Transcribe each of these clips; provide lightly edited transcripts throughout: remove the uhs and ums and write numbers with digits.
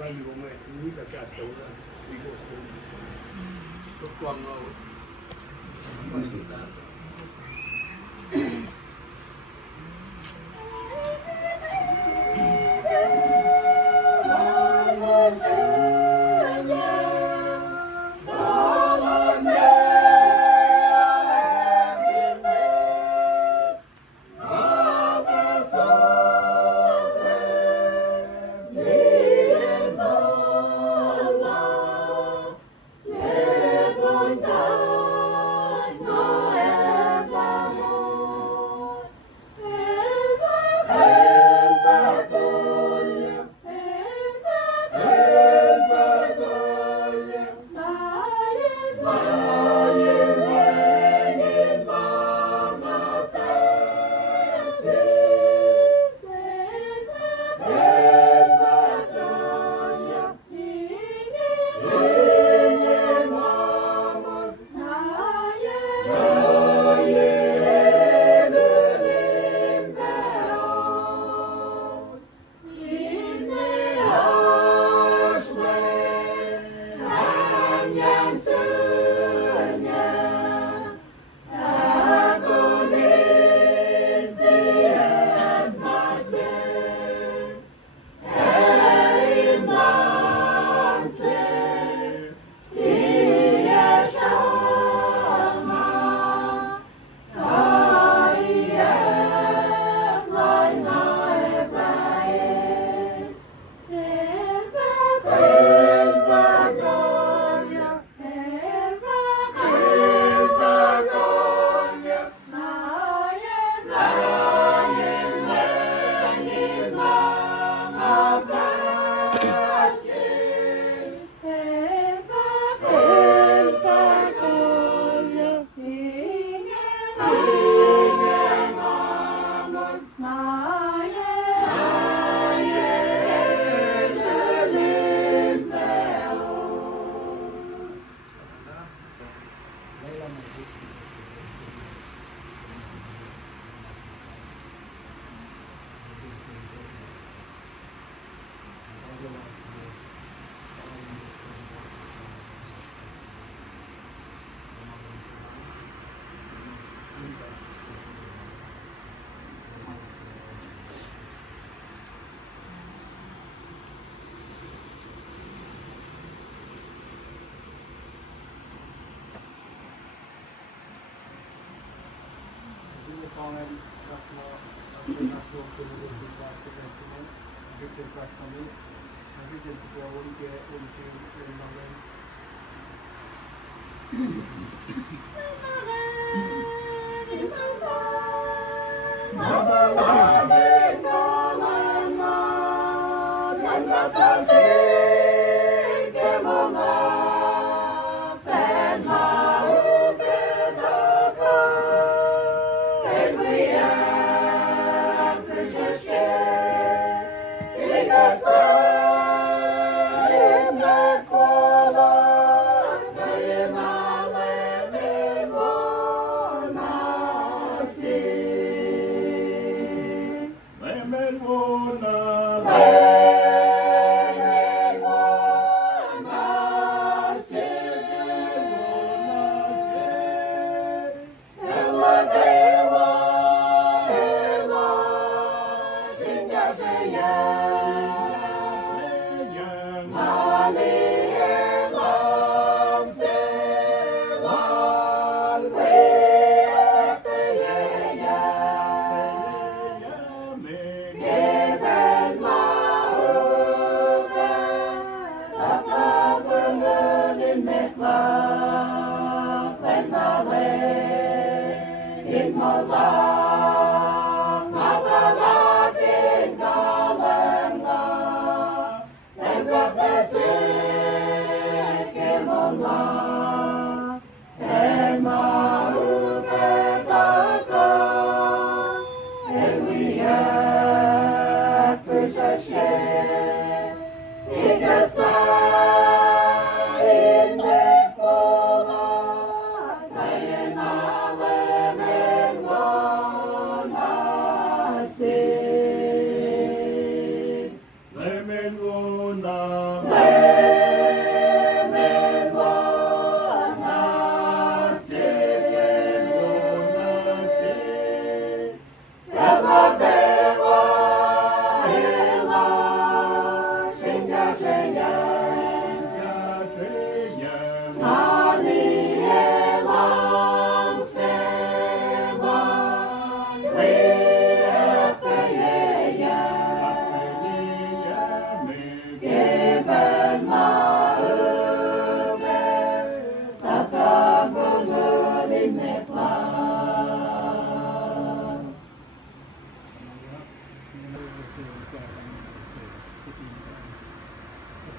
value mo hindi ka kasta wala because tuwang kita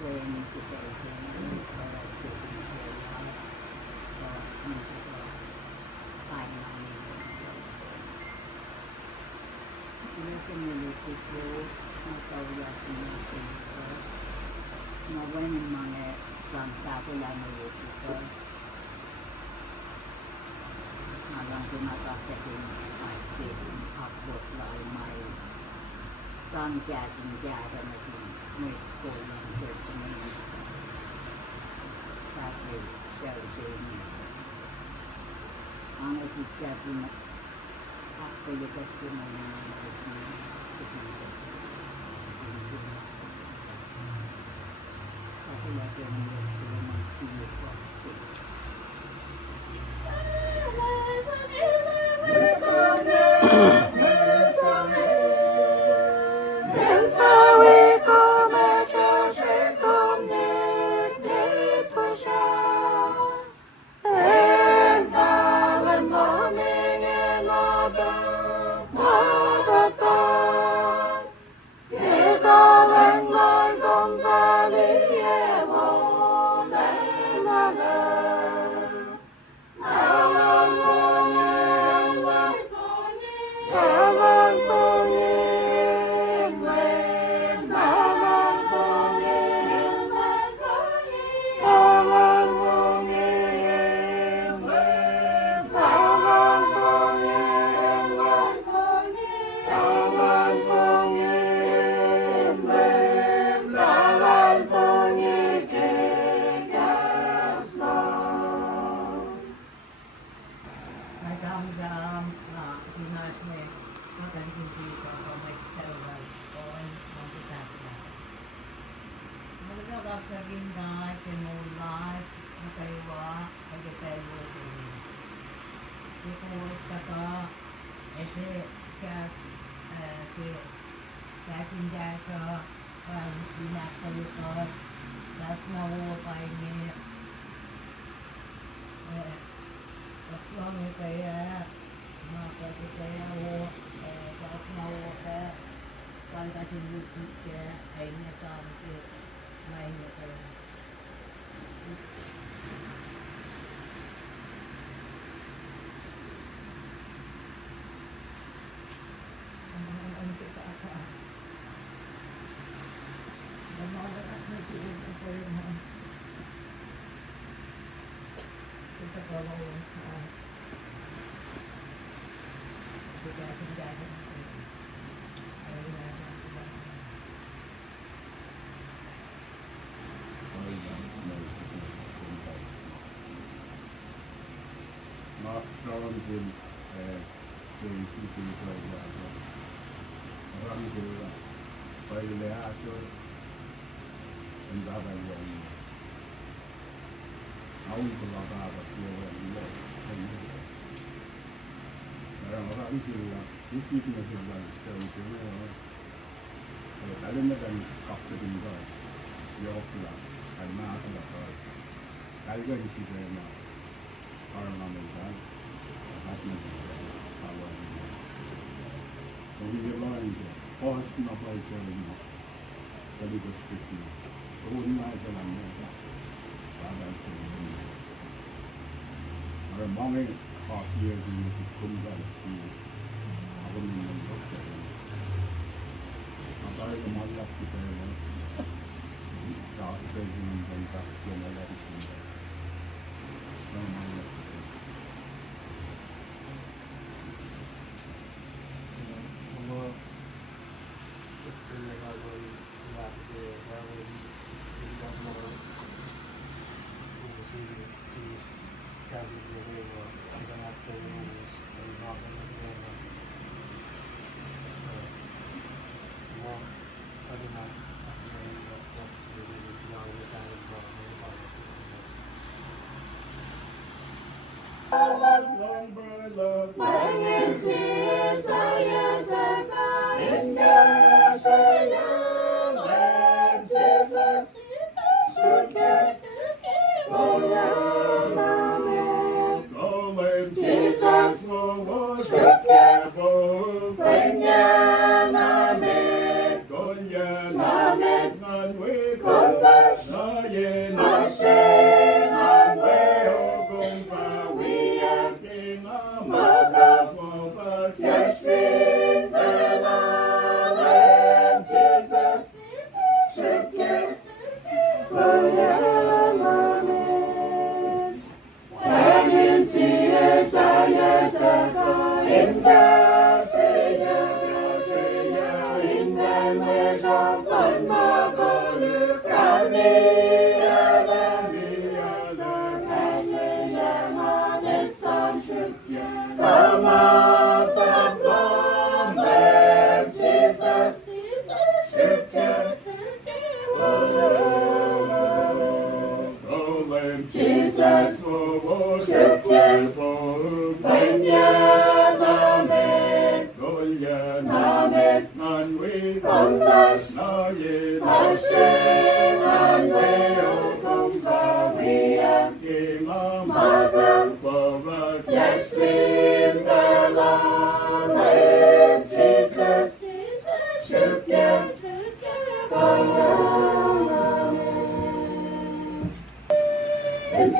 training situation para sa sinisaya music kailangan nila. Ila community ko nakawayasin natin ito. Nawan ng mga sangka ko lang na ito. Nalang sumasasakin at upload lang may sangka sinjara na may kulang sa mga tapi sharing ang isipya na akalikat ko na ako lagi ang mag-siyo ko Marami din paileato ang babay aún con la barba marami din isip na sila alam na dan kaksa din ba yokla ay maasala ka kalga isip na parang naman at nagkawa hindi lang pos na pa siya rin kalibot siya so una siya lang para siya para mga pakiyar din si kumba si ako nung nagkaksa ang parang lumalak kita yun kakita din ng bangka lumalak siya lumalak When it is in the Zion, and Jesus should get Jesus should get when 나의 나시는 공파 위에 빙하 먹어 먹어 Yes, we Lamb, Jesus, should care for your lament. When in tears I yet echo in the street, in the wish of one mother, you crown me a lamb, and the lamb on his son should come out of blood, Lamb, Jesus, should care for Jesus, should care when you're 남의 건너시 다시는 외우금과 위에 막음 Yes, we belong Jesus, should care for in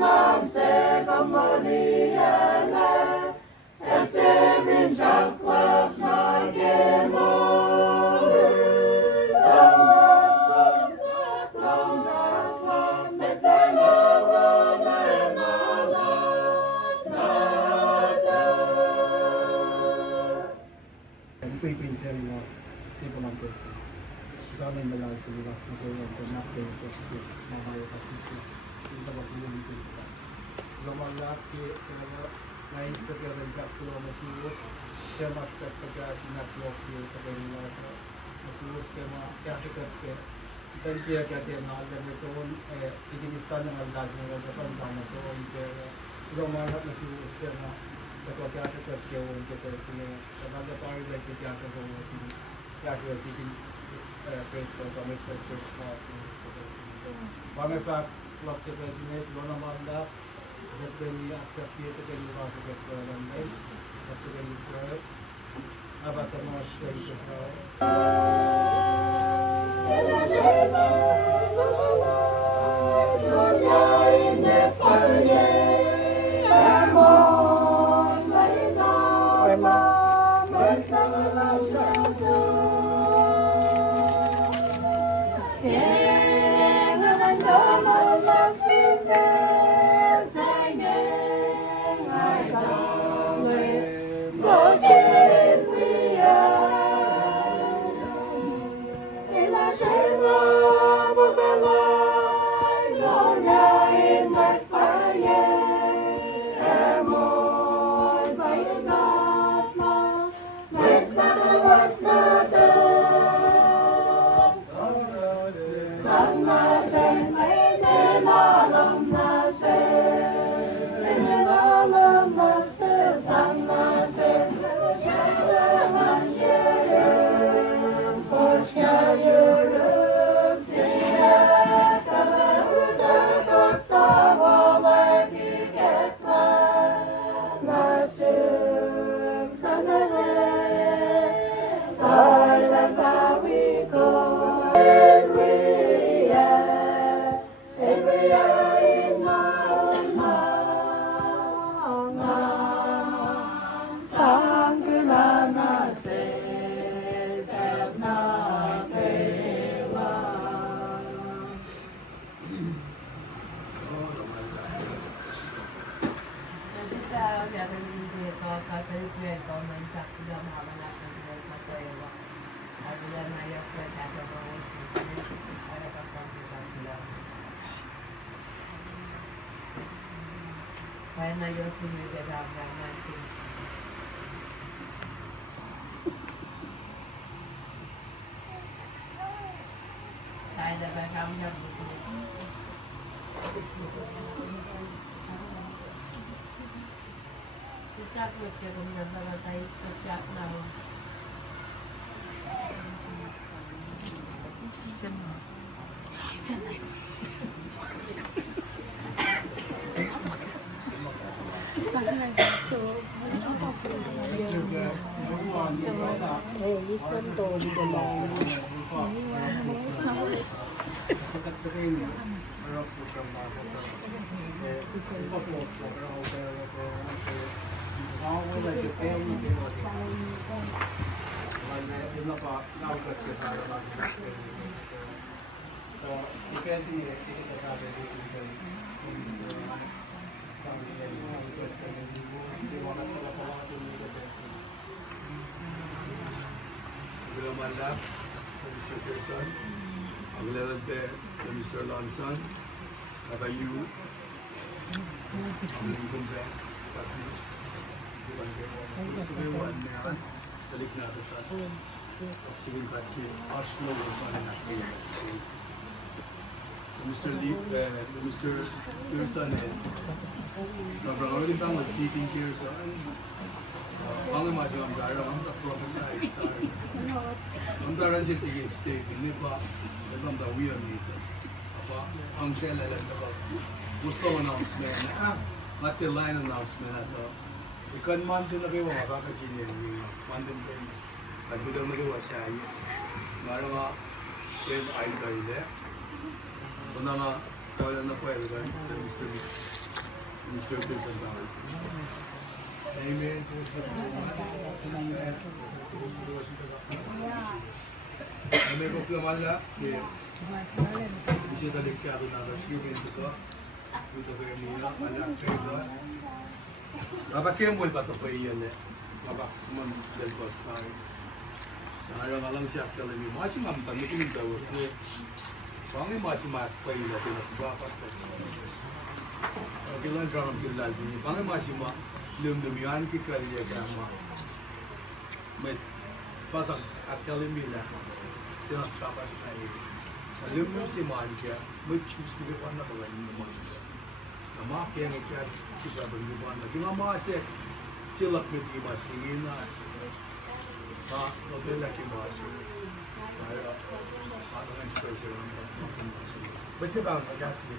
nase kamaliele, esevin shaklap na gemor. Pipinselno tipo ng person. Kami malaki sila na ko na ko ko na hayo kasi ito ba yung dito. Lumalaki na ito kaya rin kapto masiwas siya mas kapag sinatlock yung sa kanila masiwas kaya kasi kasi dan kiya kaya na alam ito idinistan ng aldag ng Japan na so kaya lumalaki na siwas siya na Kalau क्या से करते हो उनके तरफ से तमाम party like क्या कर रहे हो क्या करती थी प्रेस को कमेंट करते वामे फ्लैट क्लब के प्रेसिडेंट लोना मांडा जब भी एक्सेप्ट किए थे कि निवास के प्रोग्राम में जब भी निवास अब आता है share Kaya na yung sinigurang natin. Kaya na ba kami na buto? Sisa ko kaya kung nababatay sa tiyak na mo. Manda, Mr. Pearson, ang lalagde na Mr. Lonson, nakayu, ang lingkong Ben, pati, diwan kayo, gusto ko yung one na yan, balik natin sa pagsiging kaki, Ashlo, sana natin. Mr. Pearson, nabrang ulit ang mag-teaching Pearson, 방금 마지막 나랑 한다 프로페사이즈 한다란 질되게 스테이크 니pa 그럼 다 위험이 있다 아빠 방selala ito gusto announcement mati line announcement ato ikan man din na kayo makakakinin man din kayo nagbidang nagawa siya marang nga web ay kayo una nga kaya na po Mr. Mr. Wilson Tower. Amen. May proklamala que visita delicado na rascimento ko. Ito ko yung muna, alak kayo. Kapag kayo mo ito pa iyan eh. Kapag man del Costa. Ayaw nga lang siya kala niyo. Masih mampan, may kumintawag ko. Pangin masih pa iyan natin at bakat ko. Okay lang drama kilal din. Pangin masih lumdumihan kikalya kama. May pasang at kalimila. Tinaksapat ay alam mo si Monica, may choose mo pa na mga naman. Nama kaya nga kaya si Sabang Luban na ginamasik sila pwede masingin na nobela kimasik. Kaya ano nga special ang makimasik. Ba't diba ang magatli?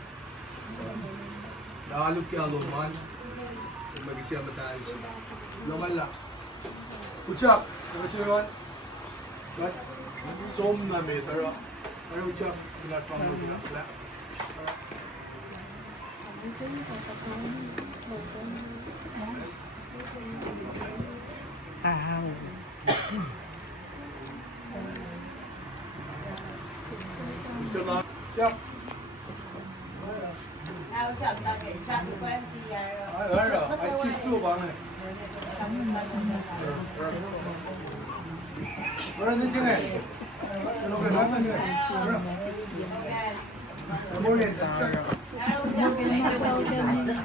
Naalog kaya luman kung mag-isya matayo siya. Lumala. Kuchak! Ano siya yun? What? Som na may tara. Ano siya? Pinatpang mo sila. Wala. Gusto na? Siya. Tao siya, bagay. Sabi ko yung siya. Ay, Lara. Ice cheese too, bangay. Meron din siya eh. Ano ka naman eh? Samurin. Araw niya.